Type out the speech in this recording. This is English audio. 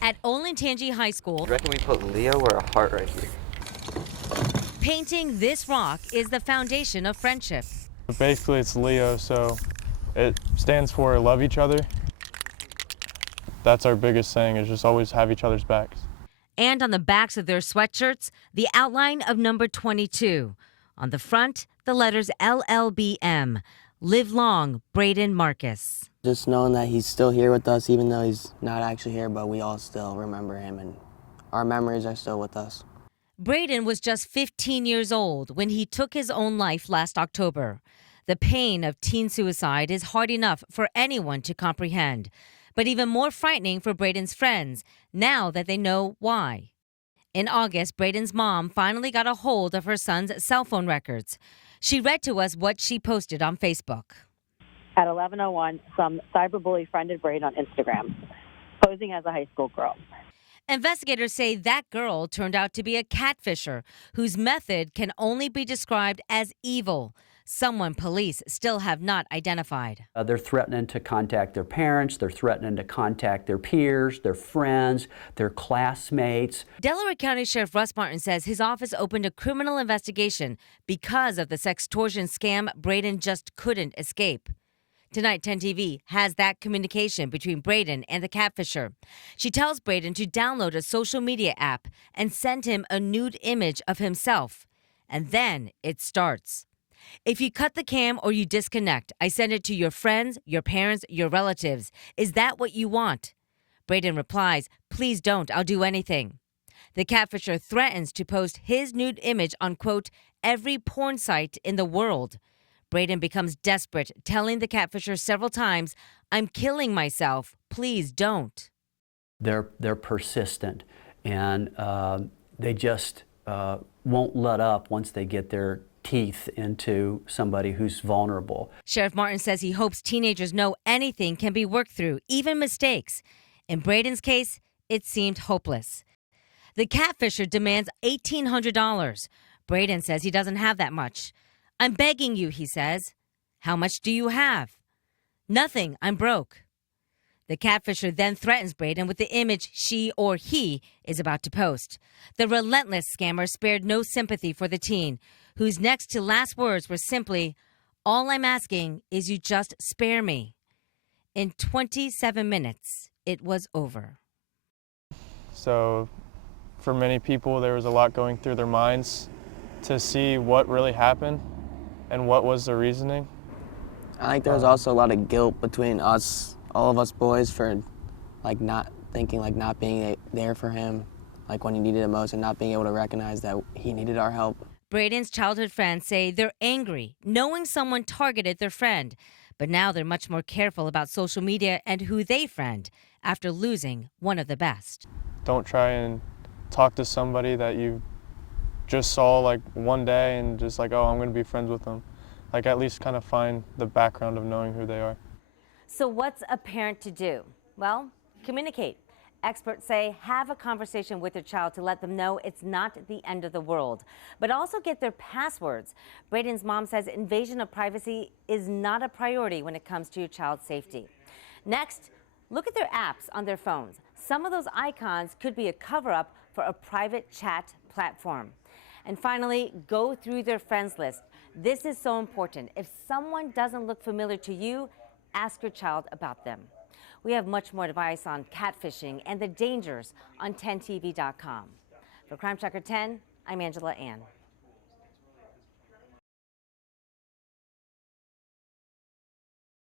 At Olentangy High School, I reckon we put Leo or a heart right here. painting this rock is the foundation of friendship. Basically, it's Leo, so it stands for love each other. That's our biggest saying, is just always have each other's backs. And on the backs of their sweatshirts, the outline of number 22. On the front, the letters LLBM. Live long, Braden Markus. Just knowing that he's still here with us, even though he's not actually here, but we all still remember him and our memories are still with us. Braden was just 15 years old when he took his own life last October. The pain of teen suicide is hard enough for anyone to comprehend, but even more frightening for Braden's friends now that they know why. In August, Braden's mom finally got a hold of her son's cell phone records. She read to us what she posted on Facebook. At 11:01, some cyberbully friended Braden on Instagram, posing as a high school girl. Investigators say that girl turned out to be a catfisher whose method can only be described as evil, someone police still have not identified. They're threatening to contact their parents, they're threatening to contact their peers, their friends, their classmates. Delaware County Sheriff Russ Martin says his office opened a criminal investigation because of the sextortion scam Braden just couldn't escape. Tonight, 10 TV has that communication between Braden and the catfisher. She tells Braden to download a social media app and send him a nude image of himself. And then it starts. If you cut the cam or you disconnect, I send it to your friends, your parents, your relatives. Is that what you want? Braden replies, please don't, I'll do anything. The catfisher threatens to post his nude image on, quote, every porn site in the world. Braden becomes desperate, telling the catfisher several times, I'm killing myself, please don't. They're persistent, and they just won't let up once they get their teeth into somebody who's vulnerable. Sheriff Martin says he hopes teenagers know anything can be worked through, even mistakes. In Braden's case, it seemed hopeless. The catfisher demands $1,800. Braden says he doesn't have that much. I'm begging you, he says. How much do you have? Nothing, I'm broke. The catfisher then threatens Braden with the image she or he is about to post. The relentless scammer spared no sympathy for the teen, whose next to last words were simply, all I'm asking is you just spare me. In 27 minutes, it was over. So for many people, there was a lot going through their minds to see what really happened and what was the reasoning. I think there was also a lot of guilt between us, all of us boys, for not being there for him, when he needed it most, and not being able to recognize that he needed our help. Braden's childhood friends say they're angry, knowing someone targeted their friend. But now they're much more careful about social media and who they friend after losing one of the best. Don't try and talk to somebody that you just saw one day and just oh, I'm going to be friends with them. At least kind of find the background of knowing who they are. So what's a parent to do? Well, communicate. Experts say have a conversation with your child to let them know it's not the end of the world, but also get their passwords. Braden's mom says invasion of privacy is not a priority when it comes to your child's safety. Next, look at their apps on their phones. Some of those icons could be a cover-up for a private chat platform. And finally, go through their friends list. This is so important. If someone doesn't look familiar to you, ask your child about them. We have much more advice on catfishing and the dangers on 10tv.com. For Crime Tracker 10, I'm Angela Ann.